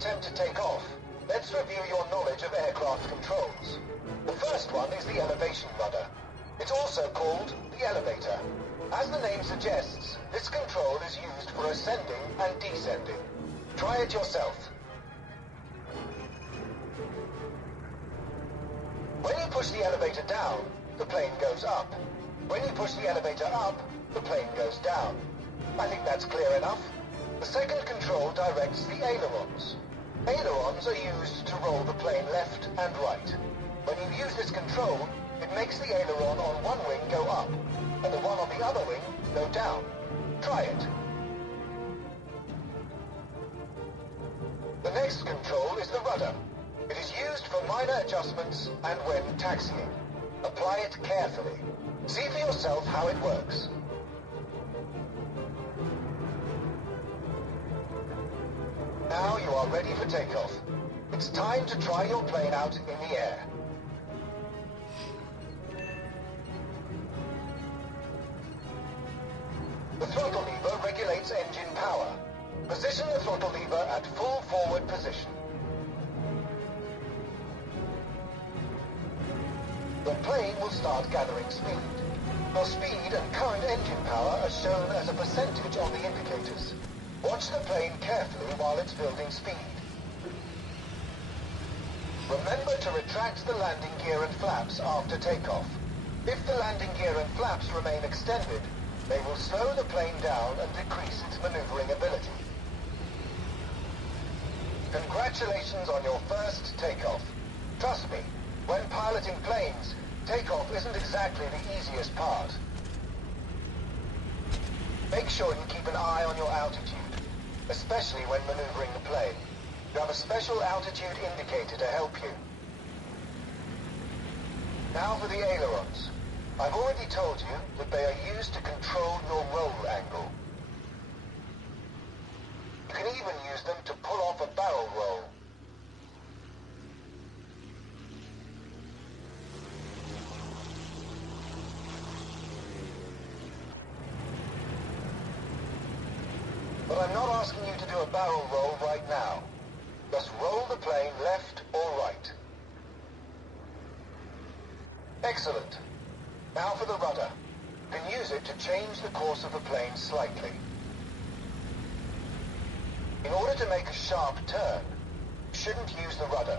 attempt to take off, let's review your knowledge of aircraft controls. The first one is the elevation rudder. It's also called the elevator. As the name suggests, this control is used for ascending and descending. Try it yourself. When you push the elevator down, the plane goes up. When you push the elevator up, the plane goes down. I think that's clear enough. The second control directs the ailerons. Ailerons are used to roll the plane left and right. When you use this control, it makes the aileron on one wing go up, and the one on the other wing go down. Try it. The next control is the rudder. It is used for minor adjustments and when taxiing. Apply it carefully. See for yourself how it works. Now you are ready for takeoff. It's time to try your plane out in the air. The throttle lever regulates engine power. Position the throttle lever at full forward position. The plane will start gathering speed. Your speed and current engine power are shown as a percentage on the indicators. Watch the plane carefully while it's building speed. Remember to retract the landing gear and flaps after takeoff. If the landing gear and flaps remain extended, they will slow the plane down and decrease its maneuvering ability. Congratulations on your first takeoff. Trust me, when piloting planes, takeoff isn't exactly the easiest part. Make sure you keep an eye on your altitude, especially when maneuvering the plane. You have a special altitude indicator to help you. Now for the ailerons. I've already told you that they are used to control your roll angle. You can even use them to pull off a barrel roll. But I'm not asking you to do a barrel roll right now. Just roll the plane left or right. Excellent. Now for the rudder. You can use it to change the course of the plane slightly. In order to make a sharp turn, you shouldn't use the rudder.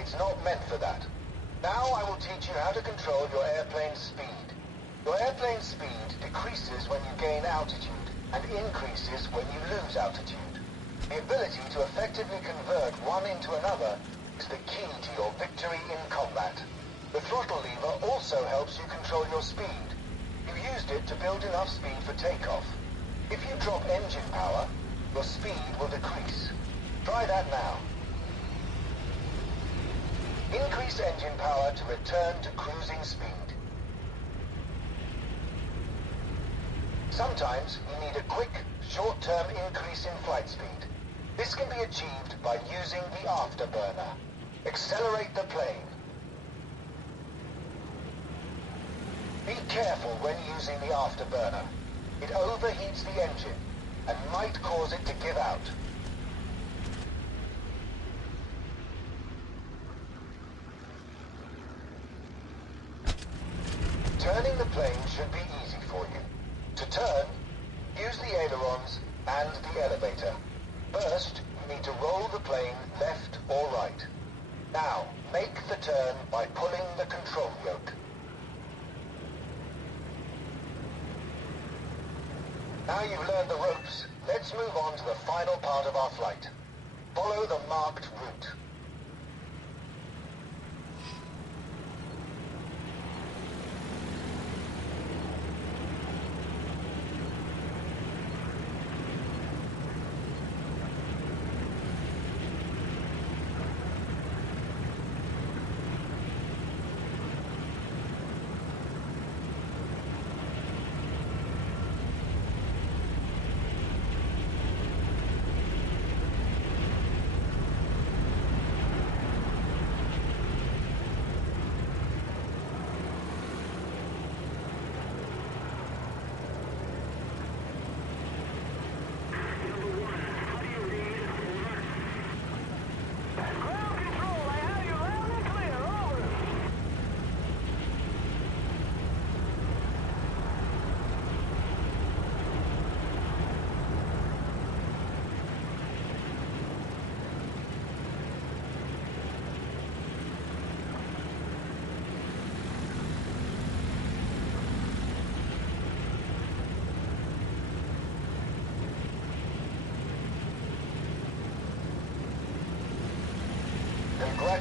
It's not meant for that. Now I will teach you how to control your airplane's speed. Your airplane's speed decreases when you gain altitude and increases when you lose altitude. The ability to effectively convert one into another is the key to your victory in combat. The throttle lever also helps you control your speed. You used it to build enough speed for takeoff. If you drop engine power, your speed will decrease. Try that now. Increase engine power to return to cruising speed. Sometimes you need a quick, short-term increase in flight speed. This can be achieved by using the afterburner. Accelerate the plane. Be careful when using the afterburner. It overheats the engine and might cause it to give out. Turning the plane should be easy for you. To turn, use the ailerons and the elevator. First, you need to roll the plane left or right. Now, make the turn by pulling the control yoke. Now you've learned the ropes, let's move on to the final part of our flight. Follow the marked route.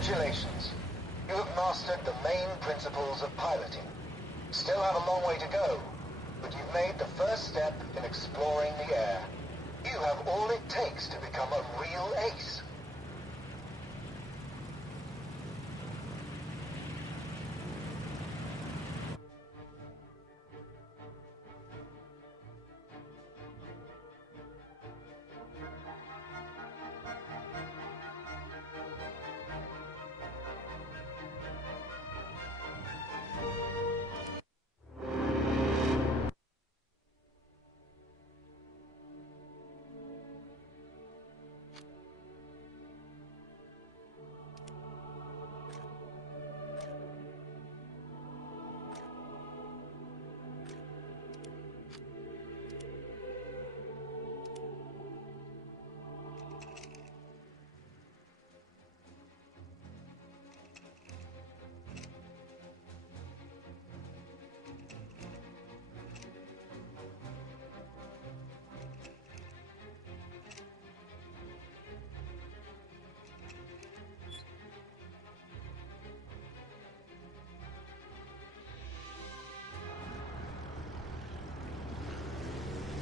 Congratulations. You have mastered the main principles of piloting. Still have a long way to go, but you've made the first step in exploring the air. You have all it takes to become a real ace.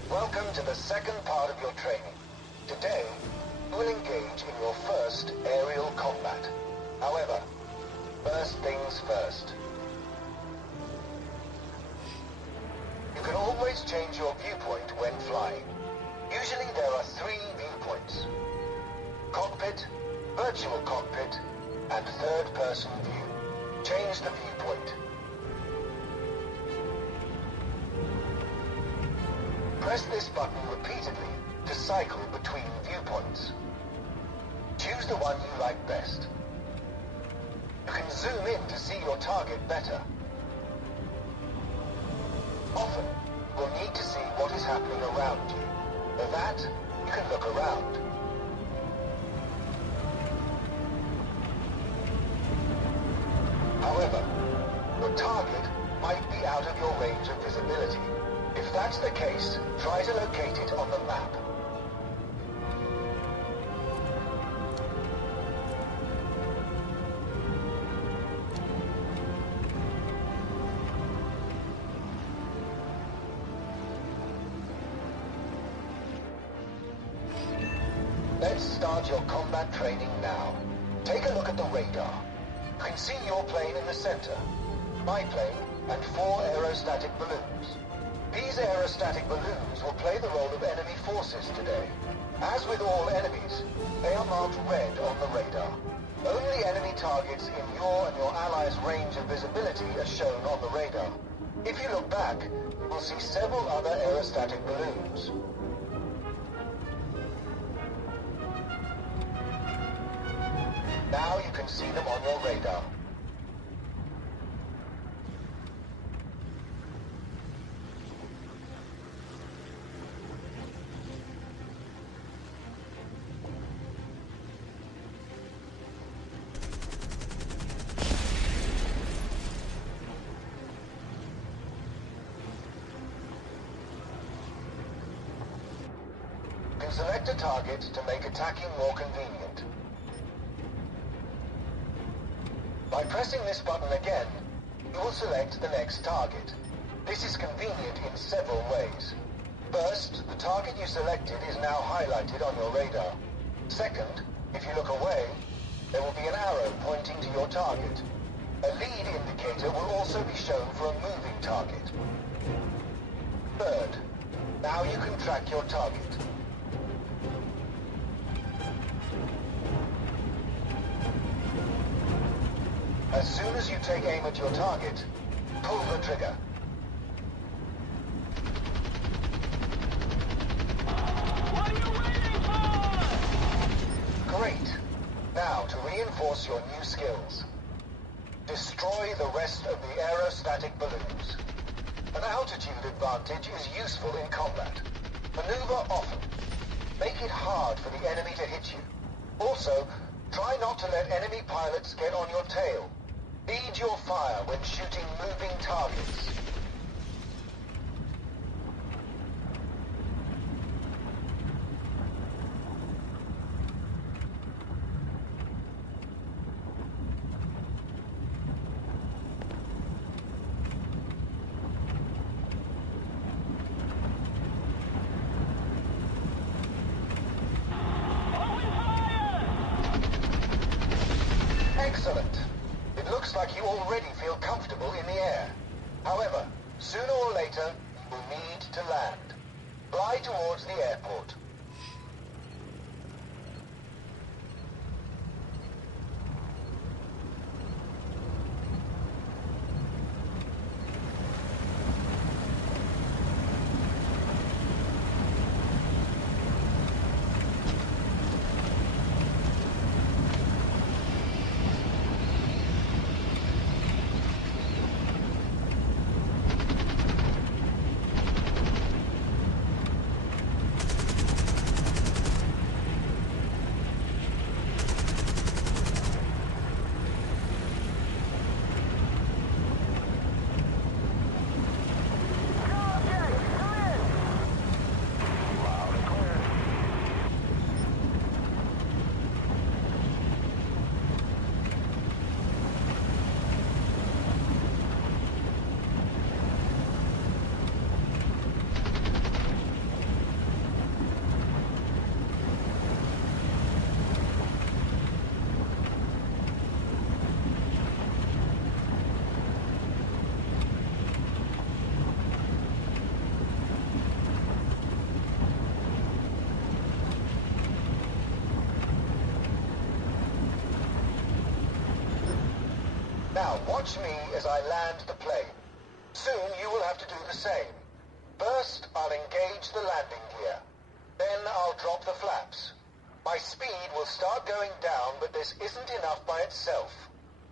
Welcome to the second part of your training. Today, you will engage in your first aerial combat. However, first things first. You can always change your viewpoint when flying. Usually there are 3 viewpoints: cockpit, virtual cockpit, and third-person view. Change the viewpoint. Press this button repeatedly to cycle between viewpoints. Choose the one you like best. You can zoom in to see your target better. Often, you'll need to see what is happening around you. For that, you can look around. However, your target might be out of your range of visibility. If that's the case, try to locate it on the map. Let's start your combat training now. Take a look at the radar. You can see your plane in the center, my plane, and 4 aerostatic balloons. These aerostatic balloons will play the role of enemy forces today. As with all enemies, they are marked red on the radar. Only enemy targets in your and your allies' range of visibility are shown on the radar. If you look back, you'll see several other aerostatic balloons. Now you can see them on your radar. Select a target to make attacking more convenient. By pressing this button again, you will select the next target. This is convenient in several ways. First, the target you selected is now highlighted on your radar. Second, if you look away, there will be an arrow pointing to your target. A lead indicator will also be shown for a moving target. Third, now you can track your target. As soon as you take aim at your target, pull the trigger. What are you waiting for? Great. Now to reinforce your new skills. Destroy the rest of the aerostatic balloons. An altitude advantage is useful in combat. Maneuver often. Make it hard for the enemy to hit you. Also, try not to let enemy pilots get on your tail. Lead your fire when shooting moving targets. like you already feel comfortable in the air. However, sooner or later, you will need to land. Fly towards the airport. Now, watch me as I land the plane. Soon you will have to do the same. First, I'll engage the landing gear. Then I'll drop the flaps. My speed will start going down, but this isn't enough by itself.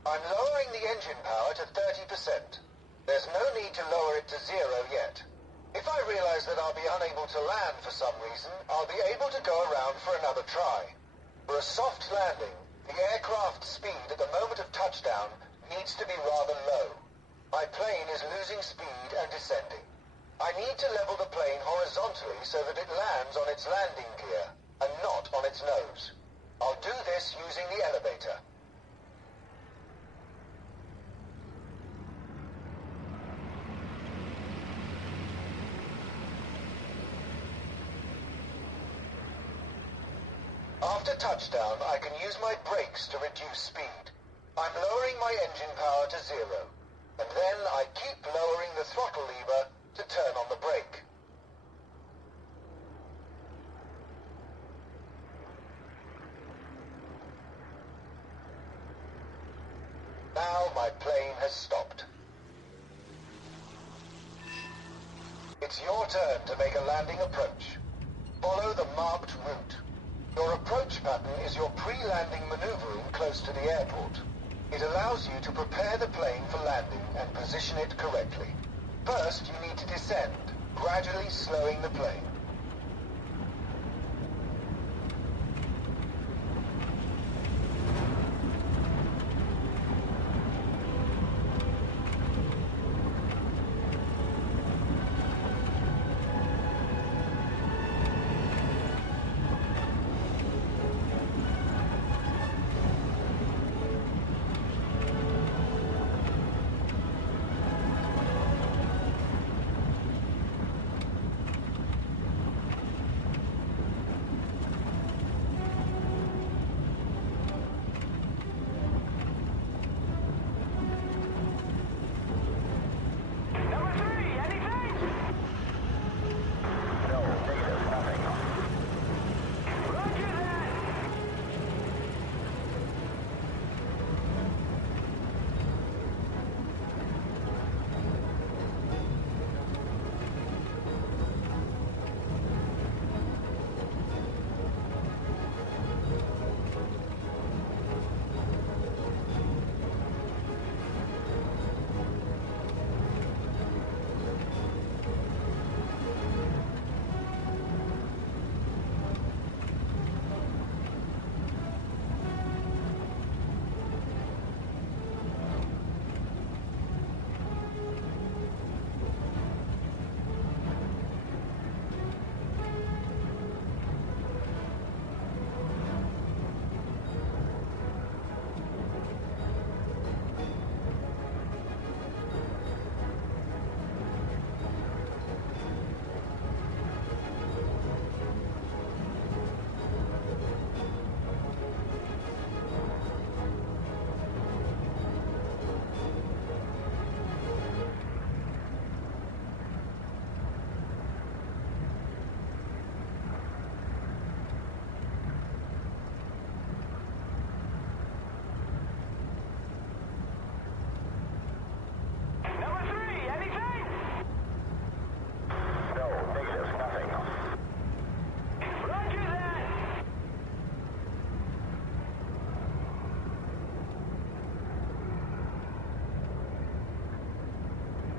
I'm lowering the engine power to 30%. There's no need to lower it to 0 yet. If I realize that I'll be unable to land for some reason, I'll be able to go around for another try. For a soft landing, the aircraft's speed at the moment of touchdown needs to be rather low. My plane is losing speed and descending. I need to level the plane horizontally so that it lands on its landing gear and not on its nose. I'll do this using the elevator. After touchdown, I can use my brakes to reduce speed. I'm lowering my engine power to 0, and then I keep lowering the throttle lever to turn on the brake. Now my plane has stopped. It's your turn to make a landing approach. Follow the marked route. Your approach pattern is your pre-landing maneuvering close to the airport. It allows you to prepare the plane for landing and position it correctly. First, you need to descend, gradually slowing the plane.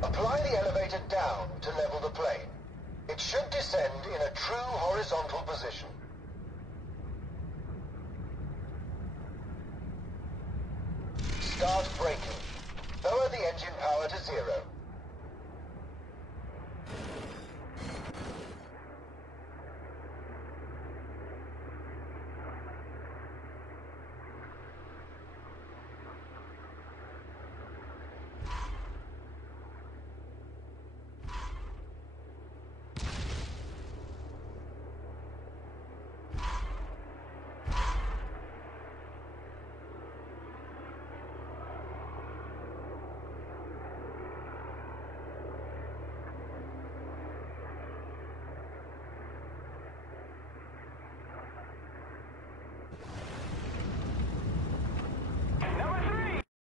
Apply the elevator down to level the plane. It should descend in a true horizontal position. Start braking. Lower the engine power to 0.